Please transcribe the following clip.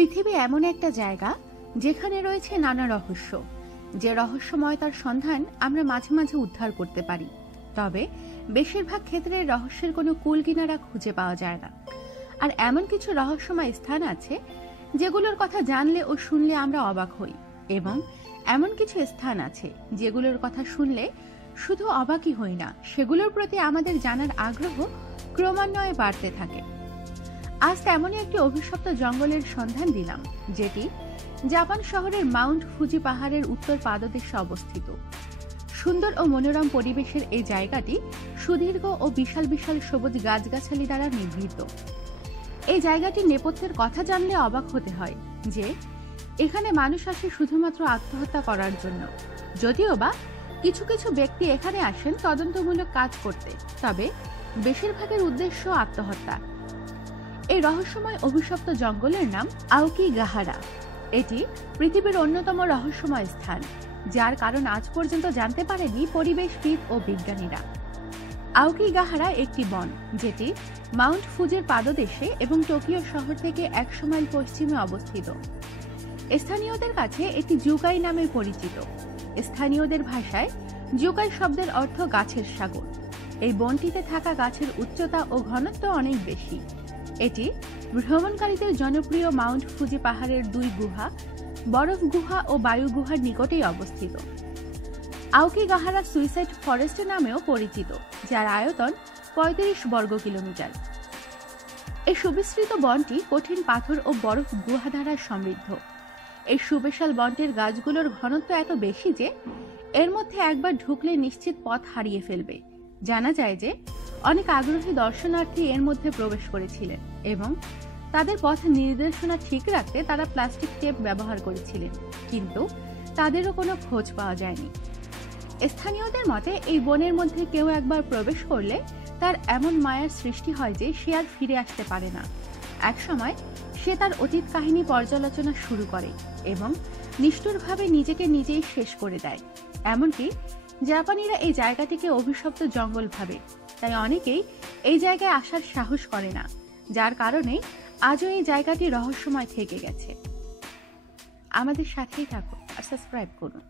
পৃথিবী এমন একটা জায়গা যেখানে রয়েছে নানা রহস্য, যে রহস্যময়তার সন্ধান আমরা মাঝে মাঝে উদ্ধার করতে পারি। তবে বেশিরভাগ ক্ষেত্রে রহস্যের কোনো কুল কিনারা খুঁজে পাওয়া যায় না। আর এমন কিছু রহস্যময় স্থান আছে যেগুলোর কথা জানলে ও শুনলে আমরা অবাক হই, এবং এমন কিছু স্থান আছে যেগুলোর কথা শুনলে শুধু অবাকই হই না, সেগুলোর প্রতি আমাদের জানার আগ্রহ ক্রমান্বয়ে বাড়তে থাকে। আজ তেমনই একটি অভিশপ্ত জঙ্গলের সন্ধান দিলাম, যেটি জাপান শহরের মাউন্ট ফুজি পাহাড়ের উত্তর পাদদেশে অবস্থিত। সুন্দর ও মনোরম পরিবেশের এই জায়গাটি সুদীর্ঘ ও বিশাল বিশাল সবুজ গাছগাছালি দ্বারা নিবৃত। এই জায়গাটির নেপথ্যের কথা জানলে অবাক হতে হয় যে এখানে মানুষ আসে শুধুমাত্র আত্মহত্যা করার জন্য, যদিও বা কিছু কিছু ব্যক্তি এখানে আসেন তদন্তমূলক কাজ করতে, তবে বেশিরভাগের উদ্দেশ্য আত্মহত্যা। এই রহস্যময় অভিশপ্ত জঙ্গলের নাম আওকিগাহারা। এটি পৃথিবীর অন্যতম রহস্যময় স্থান, যার কারণ আজ পর্যন্ত জানতে পারেনি পরিবেশবিদ ও বিজ্ঞানীরা। আওকিগাহারা একটি বন যেটি মাউন্ট ফুজির পাদদেশে এবং টোকিও শহর থেকে 100 মাইল পশ্চিমে অবস্থিত। স্থানীয়দের কাছে এটি জুকাই নামে পরিচিত। স্থানীয়দের ভাষায় জুকাই শব্দের অর্থ গাছের সাগর। এই বনটিতে থাকা গাছের উচ্চতা ও ঘনত্ব অনেক বেশি। এটি ভ্রমণকারীদের জনপ্রিয় মাউন্ট ফুজি পাহাড়ের 2 গুহা, বরফ গুহা ও বায়ু গুহার নিকটেই অবস্থিত। আওকিগাহারা সুইসাইড ফরেস্ট নামেও পরিচিত, যার আয়তন 35 বর্গ কিলোমিটার। এই সুবিস্তৃত বনটি কঠিন পাথর ও বরফ গুহা দ্বারা সমৃদ্ধ। এই সুবিশাল বনটির গাছগুলোর ঘনত্ব এত বেশি যে এর মধ্যে একবার ঢুকলে নিশ্চিত পথ হারিয়ে ফেলবে। জানা যায় যে অনেক আগ্রহী দর্শনার্থী এর মধ্যে প্রবেশ করেছিলেন এবং তাদের পথ নির্দেশনা ঠিক রাখতে তারা প্লাস্টিক টেপ ব্যবহার করেছিলেন, কিন্তু তাদেরও কোনো খোঁজ পাওয়া যায়নি। স্থানীয়দের মতে এই বনের মধ্যে কেউ একবার প্রবেশ করলে তার এমন মায়ার সৃষ্টি হয় যে সে আর ফিরে আসতে পারে না। একসময় সে তার অতীত কাহিনী পর্যালোচনা শুরু করে এবং নিষ্ঠুরভাবে নিজেকে নিজেই শেষ করে দেয়। এমনকি জাপানিরা এই জায়গাটিকে অভিশপ্ত জঙ্গল ভাবে, তাই অনেকেই এই জায়গায় আসার সাহস করে না, যার কারণে আজও এই জায়গাটি রহস্যময় থেকে গেছে। আমাদের সাথেই থাকুন আর সাবস্ক্রাইব করুন।